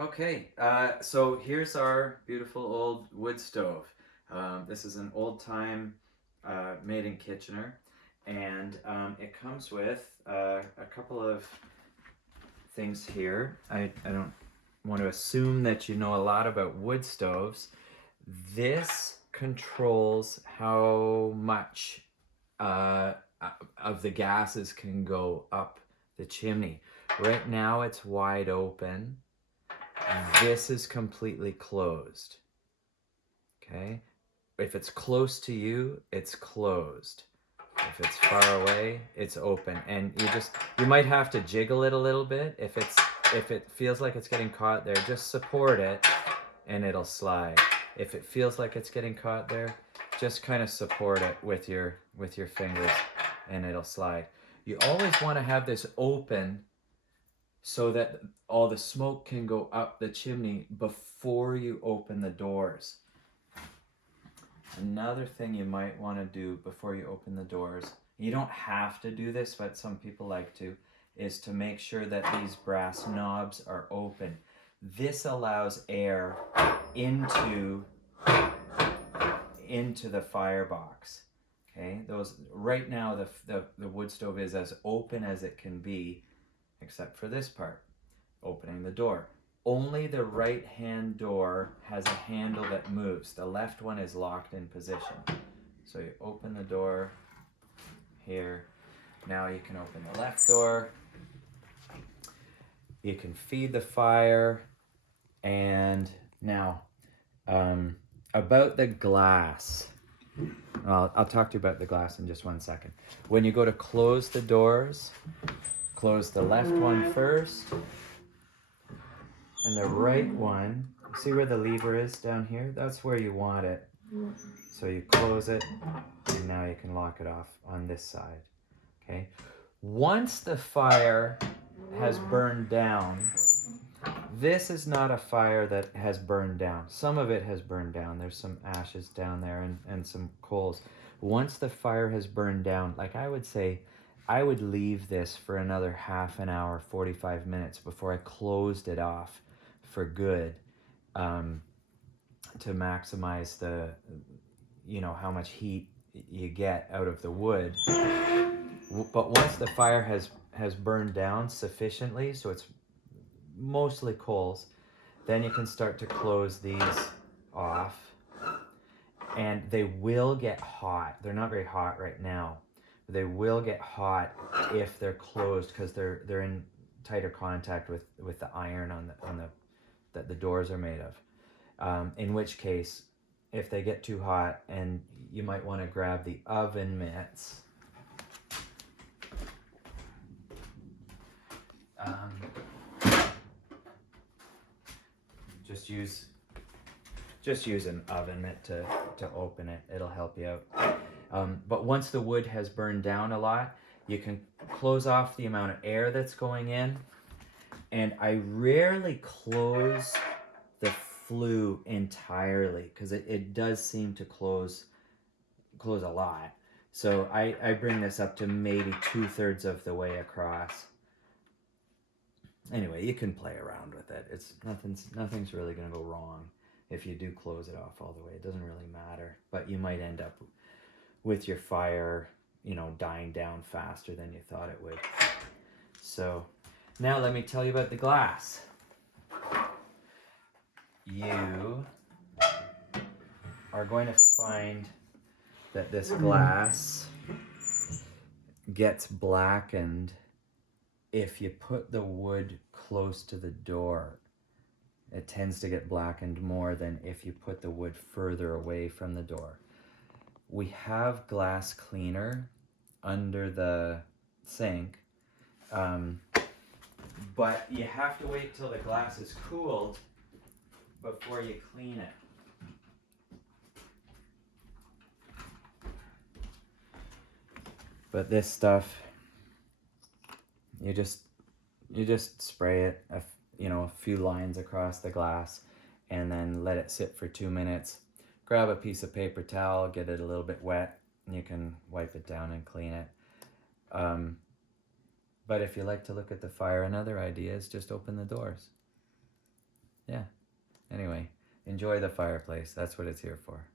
Okay, so here's our beautiful old wood stove. This is an old time made in Kitchener, and it comes with a couple of things here. I don't want to assume that you know a lot about wood stoves. This controls how much uh, of the gases can go up the chimney. Right now it's wide open. This is completely closed. Okay? If it's close to you, it's closed. If it's far away, it's open. And you might have to jiggle it a little bit. If it feels like it's getting caught there, just support it and it'll slide. If it feels like it's getting caught there, just kind of support it with your fingers and it'll slide. You always want to have this open so that all the smoke can go up the chimney before you open the doors. Another thing you might want to do before you open the doors, you don't have to do this, but some people like to, is to make sure that these brass knobs are open. This allows air into the firebox. Okay, those right now the wood stove is as open as it can be, except for this part, opening the door. Only the right hand door has a handle that moves. The left one is locked in position. So you open the door here. Now you can open the left door. You can feed the fire. And now, about the glass. I'll talk to you about the glass in just 1 second. When you go to close the doors, close the left one first. And the right one, see where the lever is down here? That's where you want it. So you close it, and now you can lock it off on this side. Okay? Once the fire has burned down, this is not a fire that has burned down. Some of it has burned down. There's some ashes down there and some coals. Once the fire has burned down, like I would say, I would leave this for another half an hour, 45 minutes before I closed it off for good, to maximize how much heat you get out of the wood. But once the fire has burned down sufficiently, so it's mostly coals, then you can start to close these off, and they will get hot. They're not very hot right now. They will get hot if they're closed because they're in tighter contact with the iron on the that the doors are made of. In which case, if they get too hot, and you might want to grab the oven mitts. Just use an oven mitt to open it. It'll help you out. But once the wood has burned down a lot, you can close off the amount of air that's going in. And I rarely close the flue entirely because it does seem to close a lot. So I bring this up to maybe 2/3 of the way across. Anyway, you can play around with it. It's nothing's really going to go wrong if you do close it off all the way. It doesn't really matter, but you might end up with your fire, dying down faster than you thought it would. So now let me tell you about the glass. You are going to find that this glass gets blackened if you put the wood close to the door. It tends to get blackened more than if you put the wood further away from the door. We have glass cleaner under the sink, but you have to wait till the glass is cooled before you clean it. But this stuff, you just spray it a few lines across the glass and then let it sit for 2 minutes. Grab a piece of paper towel, get it a little bit wet, and you can wipe it down and clean it. But if you like to look at the fire, another idea is just open the doors. Yeah. Anyway, enjoy the fireplace. That's what it's here for.